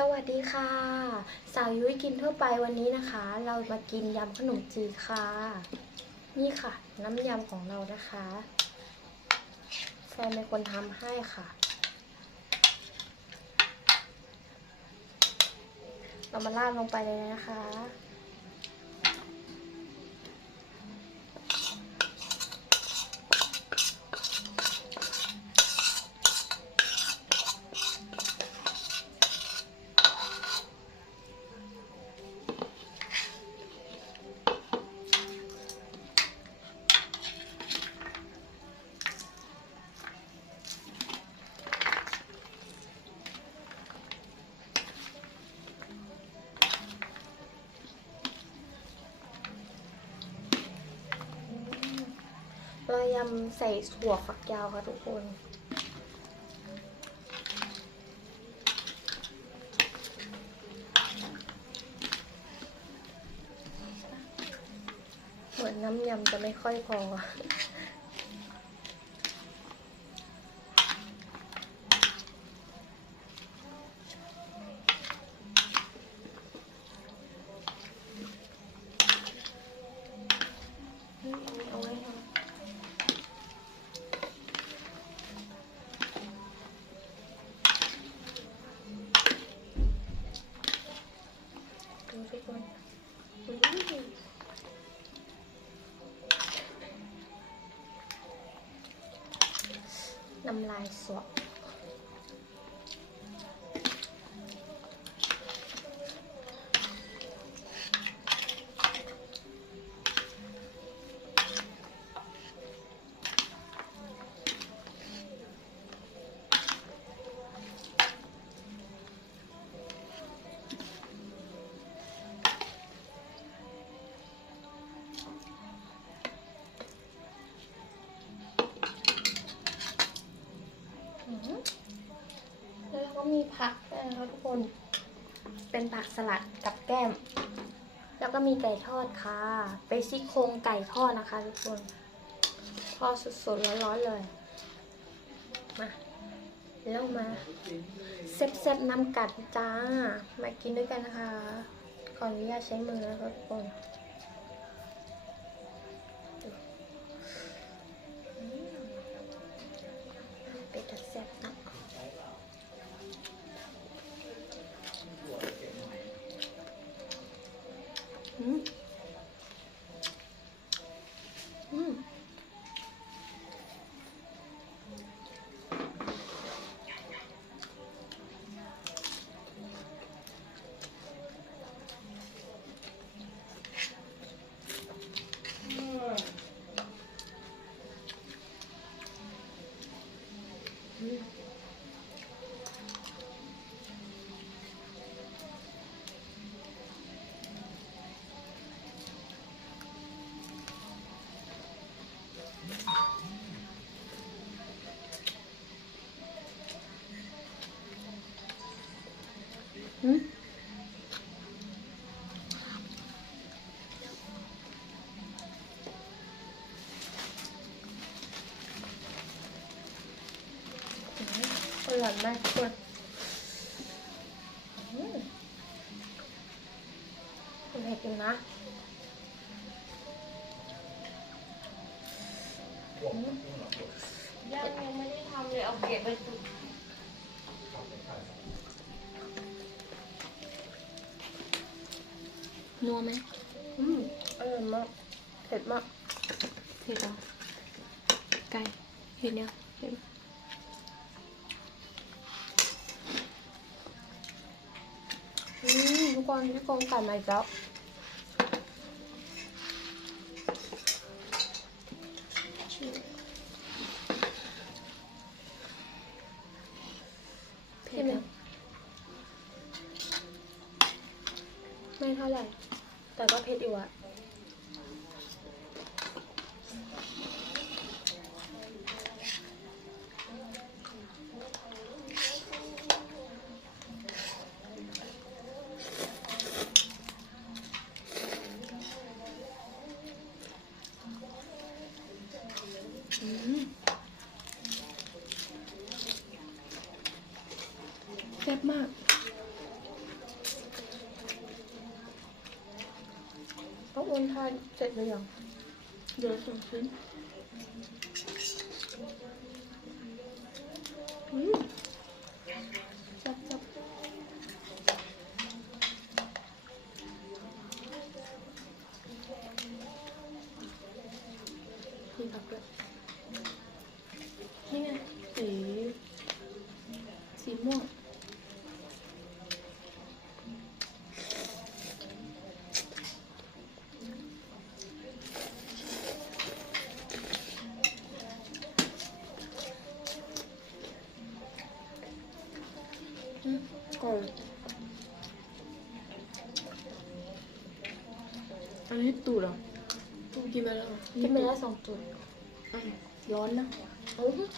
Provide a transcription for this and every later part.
สวัสดีค่ะ สาวยุ้ยกินทั่วไปวันนี้นะคะ เรามากินยำขนมจีนค่ะ นี่ค่ะ น้ำยำของเรานะคะแฟนเป็นคนทำให้ค่ะ เรามาราดลงไปเลยนะคะ เรายำใส่ถั่วฝักยาวค่ะทุกคน เหมือนน้ำยำจะไม่ค่อยพอำลายสวบ เป็นผักสลัดกับแก้ม แล้วก็มีไก่ทอดค่ะไปนซี่โครงไก่ทอดนะคะทุกคนทอดสดๆร้อนๆเลยมาแล้วมาเซ็บๆน้ำกัดจ้า มากินด้วยกันนะคะขออนุญาตใช้มือนะคะทุกคน อืมอื ร่อยมากทุกคนคุณให้กินนะอืมยังยังไม่ได้ทำเลยเอาเก็บไปตุนนัวไหมอืมอร่อยมากเผ็ดมากเห็ดเหรอไก่เห็ดเนี่ยเห็ด คนทุกคนกัดมาอีกแล้วเผ็ดไหมไม่เท่าไหร่ แต่ก็เผ็ดอยู่อะอืม แซ่บมาก ทอดเสร็ กินไปแล้วเหรอกินไปแล้วสองจุดอืมร้อนนะอื้อ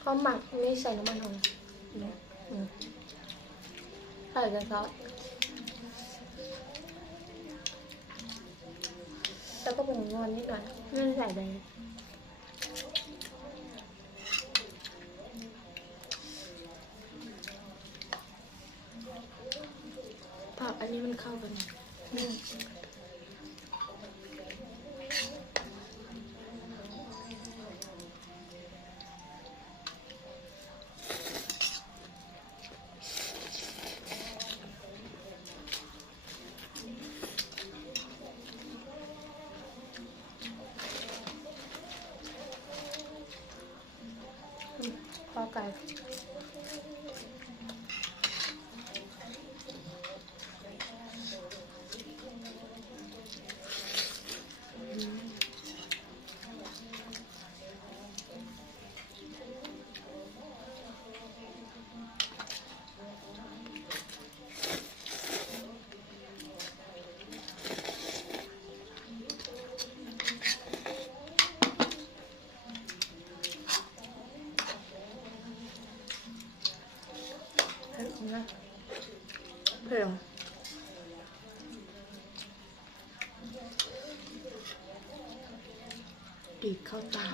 เขาหมักไม่ใส่น้ำมันหอยอืมใส่กันซอสแล้วก็ผงนวลนิดหน่อยไม่ใส่เลย ผัก อันนี้มันเข้ากันอืมอืมข้าวไก่ เข้าตา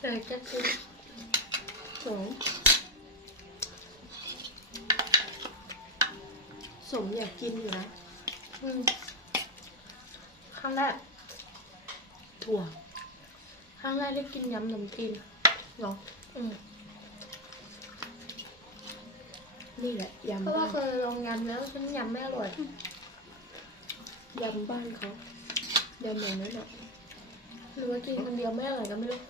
เดี๋ยวจะกินสองสมอยากกินอยู่นะอืมครั้งแรกถั่วครั้งแรกได้กินยำขนมจีนเหรอ อืม นี่แหละเพยำราะว่าบ้านเคยลองยำแล้วฉันยำไม่อร่อยยำบ้านเขายำอย่างนั้นอะหรือว่ากินคนเดียวไม่อร่อยก็ไม่รู้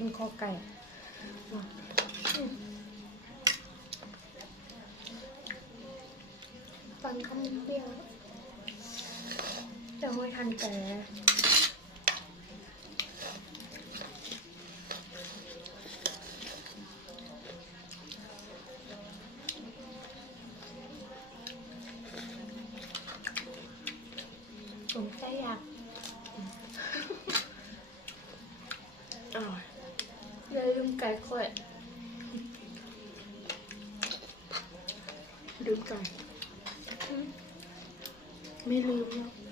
กินคอไก่ฟันเขามีเปรี้ยวแต่ไม่ทันแก ลืมไก่อืมไม่ลืมหรอก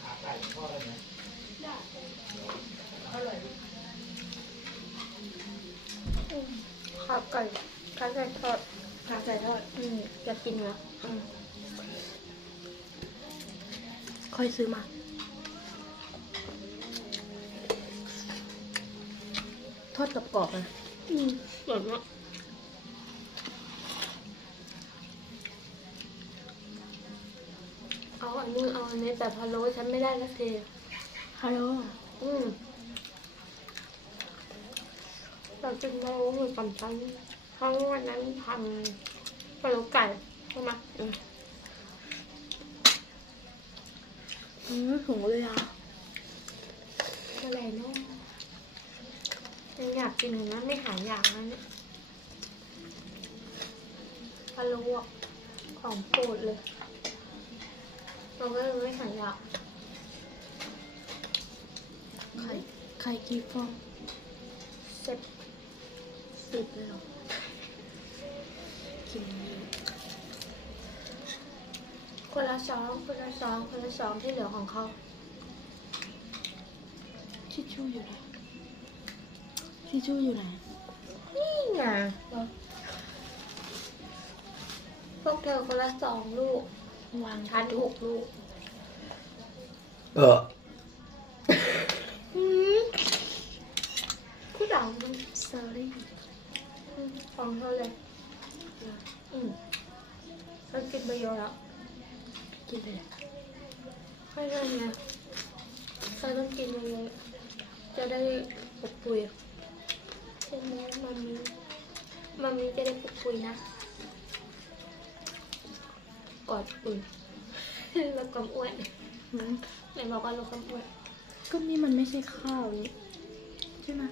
ขาไก่ทอดได้ไหมอร่อยอืมข้าวไก่ข้าวไก่ทอดขาไก่ทอดอืมอยากกินเหรออืมค่อยซื้อมาทอดกรอบๆนะอืมอร่อยมาก เอาอันนี้เอาอันนี้แต่พะโล้ฉันไม่ได้สักทีฮัลโหลอืมเราจึงพะโล้เหมือนกับฉันเพราะวันนั้นทำพะโล้ไก่ใช่ไหมอืมอืมถุงเลยอะอะไรเนาะยังอยากกินอยู่นะไม่หายอยากนะเนี่ยพะโล้อะของโปรดเลย เราก็เลยไม่หายอยากไข่ไข่กี่ฟองเสร็จสิบเลยเหรอกินนี่คนละสองคนละสองคนละสองที่เหลือของเขาทิชชู่อยู่ไหนทิชชู่อยู่ไหนนี่ไงพวกเธอคนละสองลูก วางทานหกลูกเอออืมผู้ด่ามันสอรี่ของเธอเลยอืมเรากินไปเยอะแล้วกินเลยให้ได้ไงเธอต้องกินเยอะๆจะได้ปลุกปุยใช่ไหมมันมีมันมีจะได้ปลุกปุยนะ กอดปุยลดความอ้วนอืมไหนบอกว่าลดความอ้วนก็นี่มันไม่ใช่ข้าวนี่ใช่ไหม